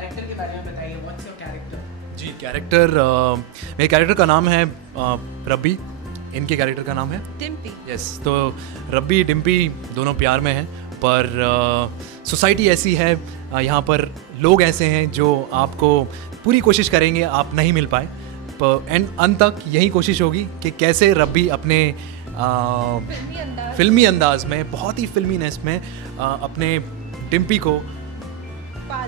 Character के बारे में बताइए, व्हाट्स योर कैरेक्टर? जी कैरेक्टर, मेरे कैरेक्टर का नाम है रब्बी, इनके कैरेक्टर का नाम है डिम्पी। यस। तो रब्बी डिम्पी दोनों प्यार में हैं, पर सोसाइटी ऐसी है, यहाँ पर लोग ऐसे हैं जो आपको पूरी कोशिश करेंगे, आप नहीं मिल पाए, पर एंड अंत तक यही कोशिश होगी कि कैसे रब्बी अपने फिल्मी अंदाज में, बहुत ही फिल्मीनेस में अपने डिम्पी को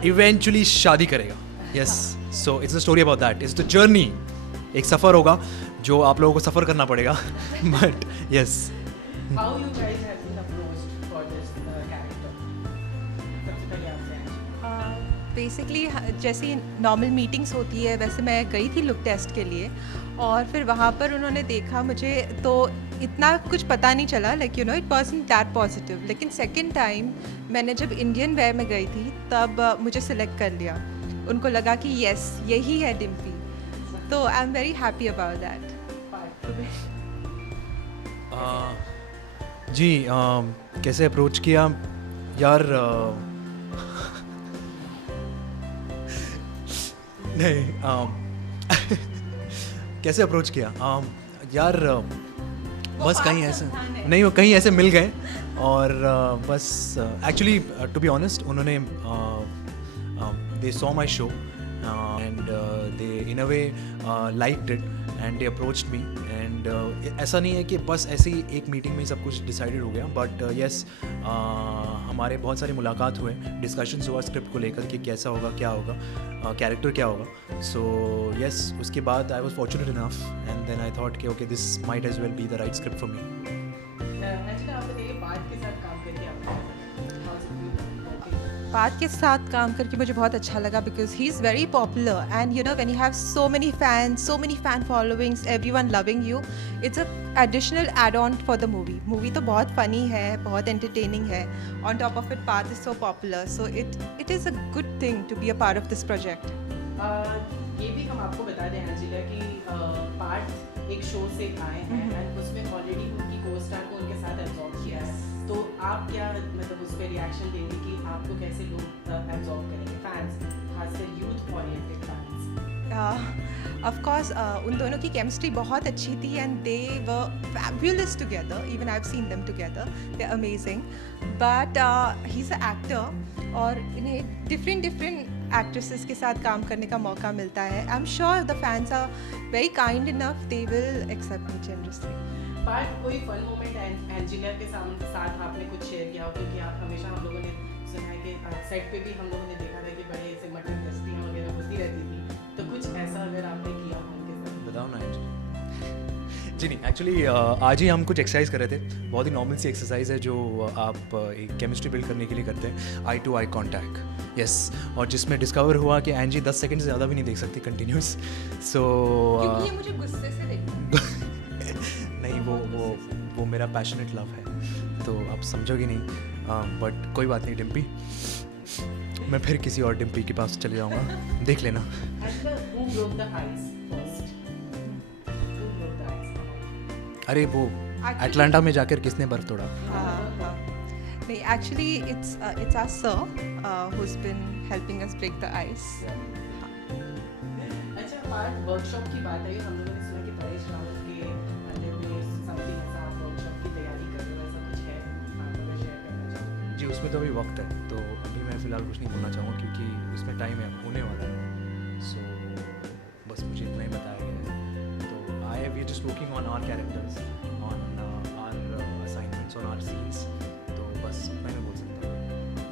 इवेंचुअली शादी करेगा। Yes, so it's a story about that, it's the journey, एक सफ़र होगा जो आप लोगों को सफ़र करना पड़ेगा but yes. How you guys have been approached for this character? सबसे पहले आपसे आएं। बेसिकली जैसी नॉर्मल मीटिंग्स होती है वैसे मैं गई थी लुक टेस्ट के लिए, और फिर वहाँ पर उन्होंने देखा मुझे, तो इतना कुछ पता नहीं चला, like you know it wasn't that positive. लेकिन सेकंड टाइम मैंने जब इंडियन वेयर में गई थी तब मुझे सिलेक्ट कर लिया, उनको लगा कि यस यही है डिम्पी, तो I am very happy about that. जी कैसे अप्रोच किया यार? नहीं कैसे अप्रोच किया यार, बस कहीं ऐसे नहीं, वो कहीं ऐसे मिल गए और बस एक्चुअली टू बी ऑनेस्ट उन्होंने they saw my show and they in a way liked it and they approached me, and ऐसा नहीं है कि बस ऐसे ही एक मीटिंग में ही सब कुछ डिसाइडेड हो गया, बट यस हमारे बहुत सारे मुलाकात हुए, डिस्कशंस हुआ स्क्रिप्ट को लेकर कि कैसा होगा, क्या होगा, कैरेक्टर क्या होगा। सो यस, उसके बाद I was fortunate enough and then I thought कि okay this might as well be the right script for me. Actually आप बताइए, पार्थ के साथ काम करके आपको पार्थ के साथ काम करके मुझे बहुत अच्छा लगा, because he is very popular and you know when you have so many fan followings, everyone loving you, it's a additional add on for the movie. Movie तो बहुत फ़नी है, बहुत एंटरटेनिंग है, on top of it Parth is so popular, so it is a good thing to be a part of this project. ये भी हम आपको बता दें एंजिला कि पार्थ एक शो से आए हैं एंड उसमें ऑलरेडी उनकी को स्टार को उनके साथ एब्जॉर्ब किया है, तो आप क्या मतलब उस पर रिएक्शन देंगे कि आपको कैसे लोग एब्जॉर्ब करेंगे, फैंस, खासकर youth oriented fans? Of course उन दोनों की केमिस्ट्री बहुत अच्छी थी and they were fabulous together, even I have seen them together, they are amazing, but he is a actor और इन्हें डिफरेंट एक्ट्रेसेस के साथ काम करने का मौका मिलता है। I am sure the fans are very kind enough, they will accept me generously. Parth, कोई फन मोमेंट एंजिला के साथ आपने कुछ शेयर किया हो? क्योंकि आप हमेशा, हम लोगों ने सुना है कि सेट पे भी हम लोगों ने देखा था कि बड़े ऐसे मटन गश्तियाँ वगैरह होती रहती थी, तो कुछ ऐसा अगर आपने किया हो उनके साथ? बताओ ना जी। नहीं, एक्चुअली आज ही हम कुछ एक्सरसाइज कर रहे थे, बहुत ही नॉर्मल सी एक्सरसाइज है जो आप एक केमिस्ट्री बिल्ड करने के लिए करते हैं, आई टू आई कॉन्टैक्ट। यस, और जिसमें डिस्कवर हुआ कि एंजी 10 सेकंड से ज़्यादा भी नहीं देख सकती कंटिन्यूस, सो क्योंकि ये मुझे गुस्से से देखता है। नहीं, वो मेरा पैशनेट लव है, तो आप समझोगे नहीं, बट कोई बात नहीं डिम्पी, मैं फिर किसी और डिम्पी के पास चले जाऊँगा, देख लेना। Who broke the ice first? Who broke the ice? अरे वो अटलांटा में जाकर किसने बर्फ तोड़ा? हाँ, नहीं, actually it's our sir who's been helping us break the ice. अच्छा, पार्थ, वर्कशॉप की बात आई, हम लोगों ने सुना कि परेश रावल के अंडर में समथिंग ऐसा आप वर्कशॉप की तैयारी कर रहे हो, ऐसा कुछ है आप अगर शेयर करना चाहो? जी, उसमें तो अभी वक्त है, तो अभी मैं फ़िलहाल कुछ नहीं बोलना चाहूँगा क्योंकि उसमें टाइम है, होने वाला है, सो बस मुझे इतना ही बताया गया है। तो I we are just working on our characters, on our assignments, on our scenes, तो बस उतना ही मैं बोल सकता हूँ।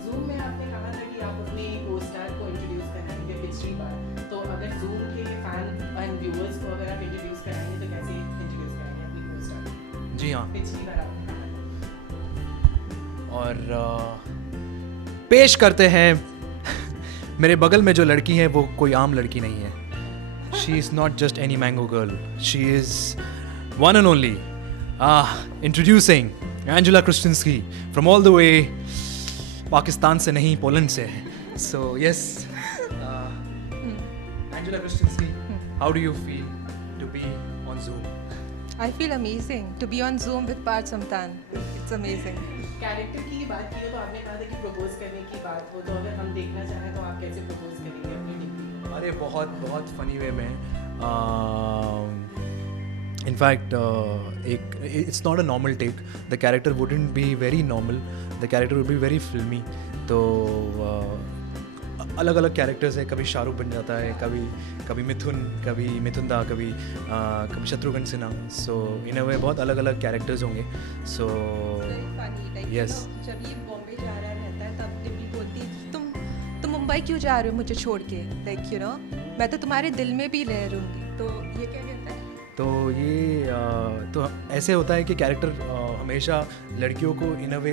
Zoom में आपने कहा था कि आप अपने को स्टार को इंट्रोड्यूस कराएंगे पिछली बार, तो अगर Zoom के फैन एंड व्यूअर्स को अगर आप इंट्रोड्यूस कराएंगे तो कैसे इंट्रोड्यूस कराएंगे अपनी को स्टार? जी हाँ, पिछली बार आपने कहा था। और पेश करते हैं मेरे बगल में जो लड़की है वो कोई आम लड़की नहीं है, she is not just any mango girl, she is one and only introducing Angela Kristinsky from all the way Pakistan से नहीं, पोलैंड से है। So yes, Angela Kristinsky, how do you feel to be on Zoom? I feel amazing to be on Zoom with Parth Samtan. It's amazing. Character की बात की हो तो आपने कहा था कि प्रपोज करने की बात हो, तो अगर हम देखना चाहें तो आप कैसे प्रपोज करेंगे अपनी डिग्री? अरे बहुत बहुत फनी वे में इनफैक्ट एक it's not a normal take, the character wouldn't be very normal, the character would be very filmy. तो अलग अलग कैरेक्टर्स है, कभी शाहरुख बन जाता है, कभी मिथुन दा, कभी शत्रुघ्न सिन्हा. सो इन अ वे बहुत अलग अलग कैरेक्टर्स होंगे. सो Yes. जब ये बॉम्बे जा रहा रहता है तब दिल्ली बोलती है तुम मुंबई क्यों जा रहे हो मुझे छोड़ के, लाइक यू नो मैं तो तुम्हारे दिल में भी रह रहूँगी. तो ये क्या कहता है? तो ये तो ऐसे होता है कि कैरेक्टर हमेशा लड़कियों को इन अ वे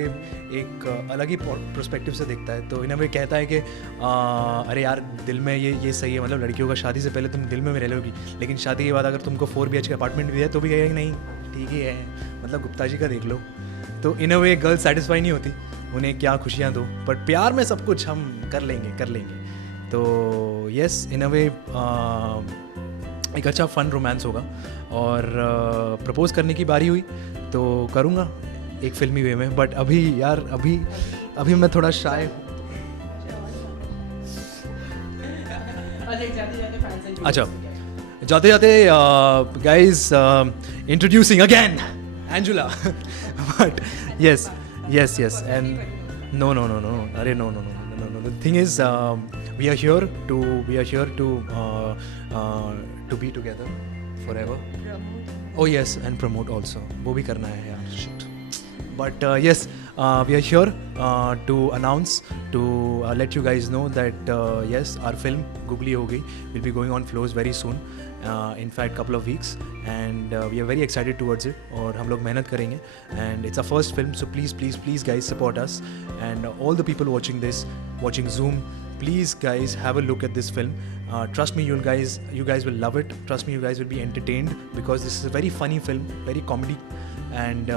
एक अलग ही पर्सपेक्टिव से देखता है. तो इन अ वे कहता है कि अरे यार दिल में ये सही है, मतलब लड़कियों का शादी से पहले तुम दिल में रह लोगी, लेकिन शादी के बाद अगर तुमको 4 BHK अपार्टमेंट भी दिया तो भी कहेगा नहीं ठीक ही है, मतलब गुप्ता जी का देख लो. तो इन अ वे गर्ल सेटिस्फाई नहीं होती, उन्हें क्या खुशियाँ दो, बट प्यार में सब कुछ हम कर लेंगे. तो यस इन अ वे एक अच्छा फन रोमांस होगा. और प्रपोज करने की बारी हुई तो करूँगा एक फिल्मी वे में, बट अभी यार अभी मैं थोड़ा शाय हूँ. अच्छा जाते जाते guys introducing again Angela. But yes, and no. Arre, no. The thing is, we are here to be together forever. Oh yes, and promote also. वो भी करना है यार. Shit. But yes, we are here to announce, to let you guys know that yes, our film Googly Ho Gayi will be going on floors very soon. In fact, couple of weeks, and we are very excited towards it. और हम लोग मेहनत करेंगे, and it's our first film, so please guys support us, and all the people watching Zoom, please guys have a look at this film. Trust me, you guys will love it. Trust me, you guys will be entertained, because this is a very funny film, very comedy, and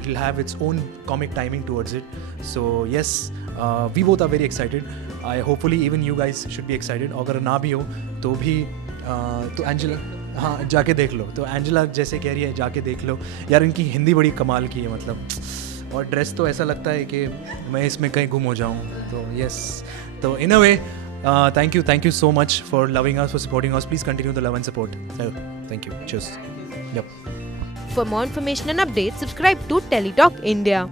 it'll have its own comic timing towards it. So yes, we both are very excited. Hopefully even you guys should be excited. अगर ना भी हो तो भी तो Angela, हाँ जाके देख लो. तो एंजेला जैसे कह रही है जाके देख लो यार, इनकी हिंदी बड़ी कमाल की है मतलब, और ड्रेस तो ऐसा लगता है कि मैं इसमें कहीं गुम हो जाऊँ. तो यस, तो इन अ वे thank you so much for loving us, for supporting us. Please continue the love and support. Thank you. Cheers. Yep. For more information and updates, subscribe to Teletalk India.